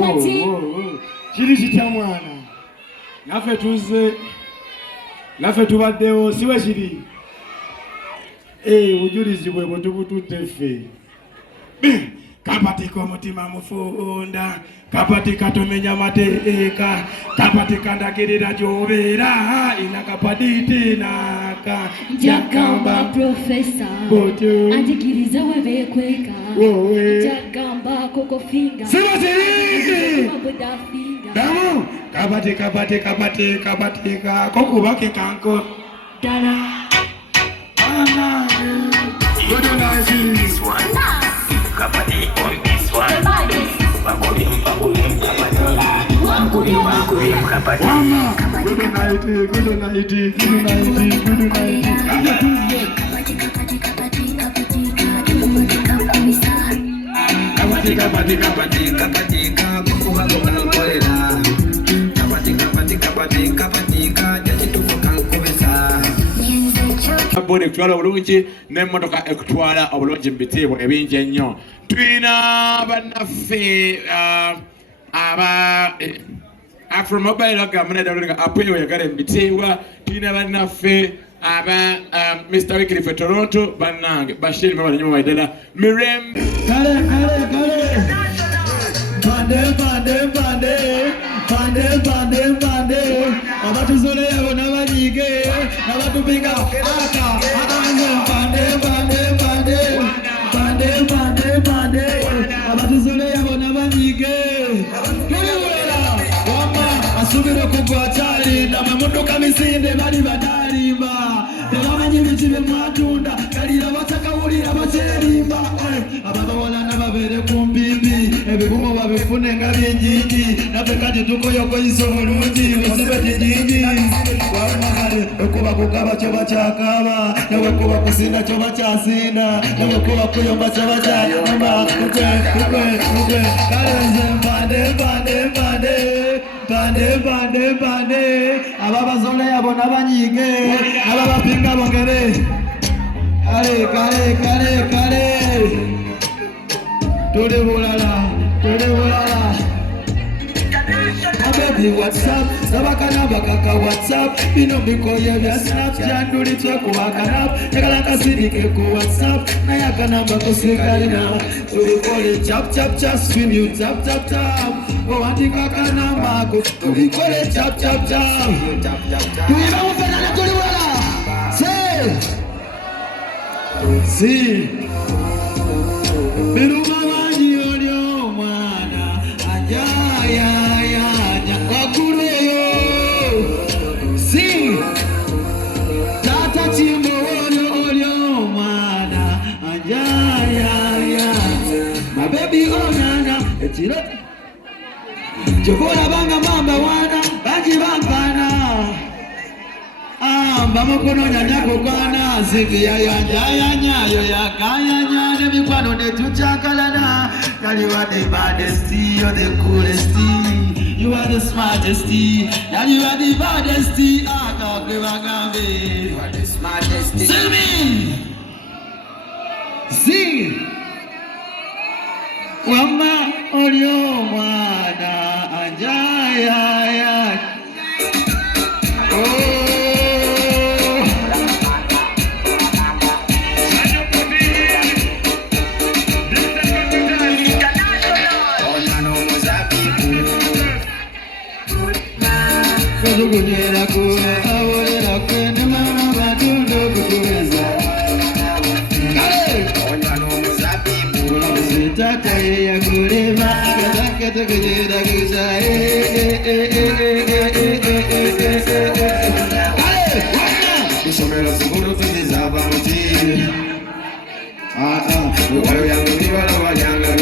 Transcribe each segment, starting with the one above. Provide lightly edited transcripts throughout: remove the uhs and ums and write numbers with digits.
wakati kiri kitya mwana naffe tubaddewo siwe kiri bujulizi bwe butubutudde ffe kapatika omutima mufunda kapatika tomenya mateeka kapatika ndagirira gyobeera ina kapaditi naka jagamba profesa anjigiriza webekweka jagamba kokofinga damu kapatika kokubake kanko dala This one. Kapati on this one. Bakulim kapati. Good night. Bode ekutwala obulungi n'emmotoka ekutwala obulungi mu bitiibwa ebingi ennyo. Tulina bannaffe aba Afromobile agamba naddala apeewo yagala mu bitiibwa. Tulina bannaffe aba Mr. Wycliffe Toronto bannange Bashir mabala nnyo baddala Mirembe. Pande abatuzoleyo n'abanyige n'abatupinga pande abatuzoleyo n'abanyige wama asubire kugwa kyalinda mwemuduka misinde bali badalimba tebamanyi biki bye mwatunda kalira batakawulira bakyerimba ababawala n'ababeere ku mpimbi ebibumo babifune nga bingingi naffe kati tukoyokoyisa omulungi musibe kijingi waunagale ekuba kukaba kyoba kyakaba nawekuba kusinda kyoba kyasinda nawekuba kuyomba kyoba kyayomba kalenze mpande ababazola yabo n'abanyige ababapinga bongere kale tuli bulala baby WhatsApp sabakana bakaka WhatsApp bino bikoye bya Snapchat ndulitwe kubakana yakala kasirike ku WhatsApp na yakanamba kusikalina tulikole chap swim you tap wandika kanamba tulikole chap tuiba ufena na tuliwala si biruma wanyi olyo mwana ajaya wakuleyo si tata chimbo olyo mwana ajaya mabebi onana ekirota chokola banga mamba wana bangi bampana bamukono nyanyako kwana ziki yayanyayo yakayanya mikwano netuchakalana Girl, you are the baddest, you're the coolest, you are the smartest, and you are the baddest. You are the smartest. Sing me, sing. Wama olyo mwana anjaya. Oh. Kunyera kure awolera kwene mama badundo kutuweza kale onyano muzabibu sitata ya kulema kata kunyera kuza kale kusomera sukuru tuzizaba muti walo yangu ni wala wanyanga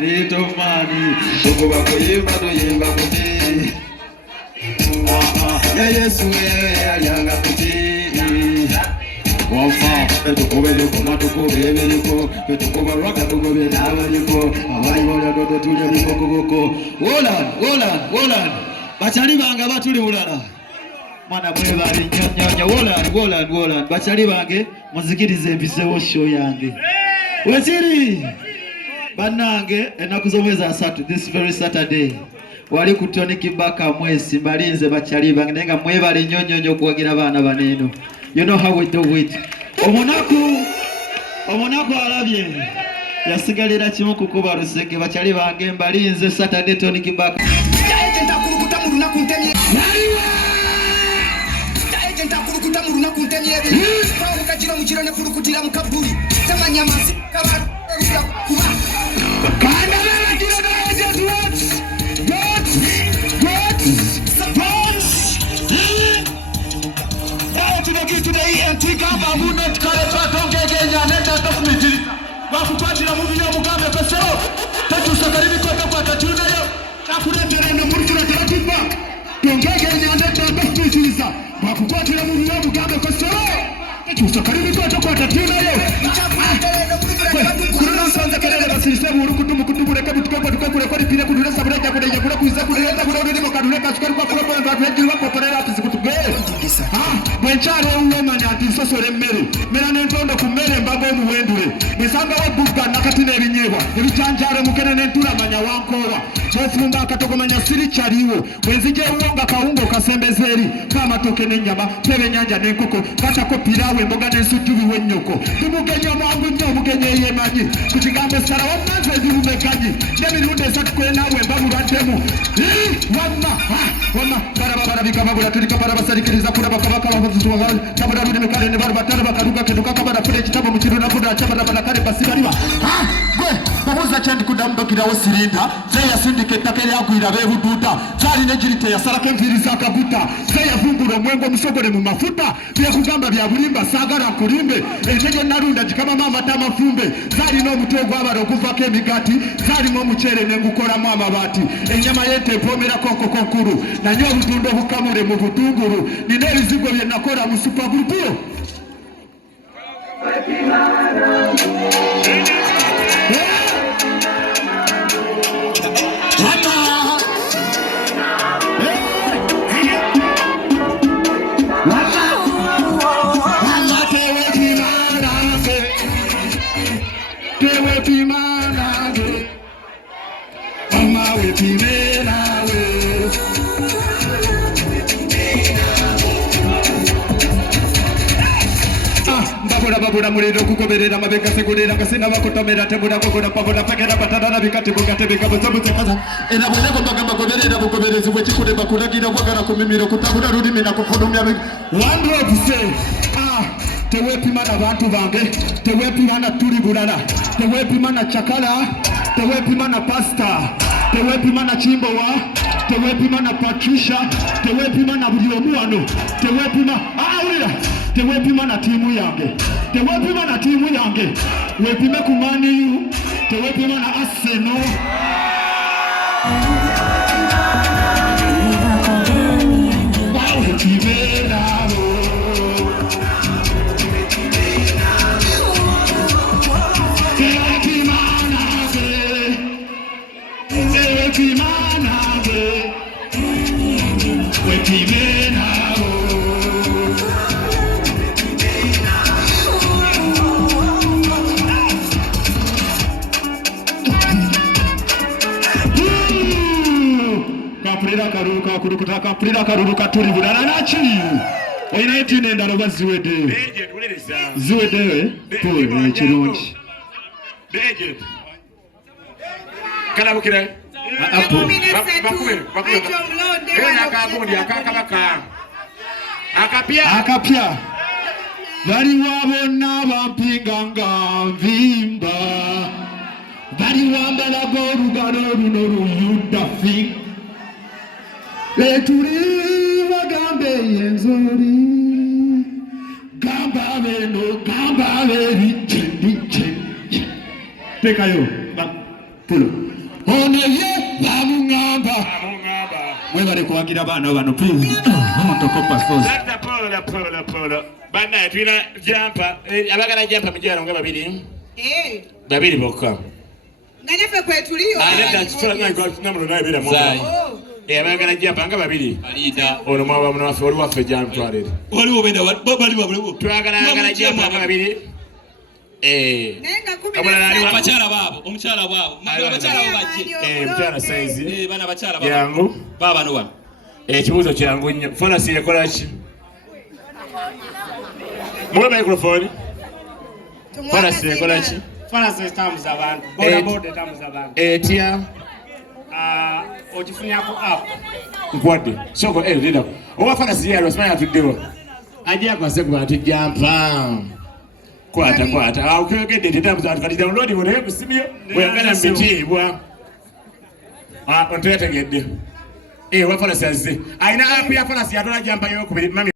litomani ukuba kuyimba tuyimba muti Yesu yanga kuti wafa etukubele koma tukubele liko etukuba roka tukubele nabaliko abali bola dodo tuje bikoko Wolan bachali banga batuli bulala mwana mwe bali nyonya Wolan bachali bange muzikirize mbisewo show yange wetiri Banange enaku z'omwezi asatu this very Saturday wali ku Tony Kibaka mwezi mbalinze bakyali bange nenga mwebale nnyonnyonnyo okuwagira abaana baneeno. You know how we do it. Omunaku alabye yasigalira kimu kukuba luseke bakyali bange mbalinze Saturday Tony Kibaka. Wakukwatira mu binyo mugambe pesero tatusakaribi kwata kwata tunayo takuletera no muri tuletera tuva tongege nyande tatusiza wakukwatira mu binyo mugambe pesero tatusakaribi kwata kwata tunayo kuruna sanza kelele basise buru kutumu kutubureka bitukwa tukakure kwa dipine kudura sabura jakude jakura kuiza kuleta kudura ndimo kadura kasukari kwa kwa kwa kwa poporera tizikutuge mwencharo umemanya ati sosore mmere mera nentondo kumere mbago omuwendure mesanga wabuga nakatine ebinyebwa ebichanjaro mukene nentura manya wankowa bofumba akatogomanya siri chaliwo wenzije uwonga kaungo kasembezeri kama toke nenyama pebe nyanja nenkoko katako pirawe mboga nensujubi wenyoko tumugenye mwangu nyo mugenye yemanyi kuchigambe sara wamanze zirumekanyi nebirude sakwe nawe mbaburantemu wama barabara bikabagura turikabara basarikiriza kura bakabaka bavuzuwa tabara rudi mekare ne barbatara bakaruka keduka kabara fure kitabo mukiro na kuda chabara balakare basibariwa gwe babuza cyandi kudamba kirawo sirinda zeya syndicate kere agwira bebududa zari negirite ya sarake mviriza akaguta zeya vumburo mwengo musogore mu mafuta bye kugamba bya bulimba sagara kurimbe eteje narunda jikama mama tamafumbe zari no mutogo abaro kuvake migati zari mo muchere nengukora mu amabati enyama yete pomera koko konkuru na nyo butundo bukamure mu butunguru ni nebizigo bye nakora mu super group yo Babura murido kukoberera mabeka segurira kasina bakutomera tebura kugura pabura pekera patana bikati bugate bikabuzabuze kaza ena bwego bagamba goberera bugoberezi bwekikure bakuragira kwagara kumimiro kutabura rudimi na kufudumya one word say tewepima na bantu bange tewepima na tuli bulala tewepima na chakala tewepima na pasta tewepima na chimbowa tewepima na Patricia tewepima na buliomuano tewepima ulira tewepima na timu yange tewepima na timu yange wepime kumani tewepima na Arsenal Kapulira karuruka tuli bulala nakiriyo oyina etini endala oba ziweddeyo ziweddeyo ekirungi kalabukira akapya baliwo bonna bampinga nga nvimba baliwo mbalaga olugalo luno luyudafi leturi bagambe yenzori gamba beno gamba beri chendi tekayo pulo oneye bamungamba mwebale kuwagira bana bano please tokopa sauce data polo bana twina jampa abagala jampa mjero nga babiri bokka nganefe kwetuliyo nda chifula nga namlo naye bila mwa abagala jampa nga babiri alida ono mwa bamno wafe oli wafe jampa twalere oli obenda bali babule twagala jampa nga babiri Nenga 10. Kamala ali abachala babo omuchala babo abachala babo baje mchala size bana abachala babo yangu baba no wa kibuzo kyangu nnyo Fanasi yakola ki muwe microphone Fanasi yakola ki Fanasi tamuza abantu boda tamuza abantu etya okifunyako app nkwadde soko lida oba Fanasi yalo simanya tuddewo ajja kwase ku bantu jampa kwata aukegedde tetamuza abantu kati download bone kusimio oyagala mbitiibwa ontetegedde wa Fanasi azze aina app ya Fanasi yatola jampa yo ku mami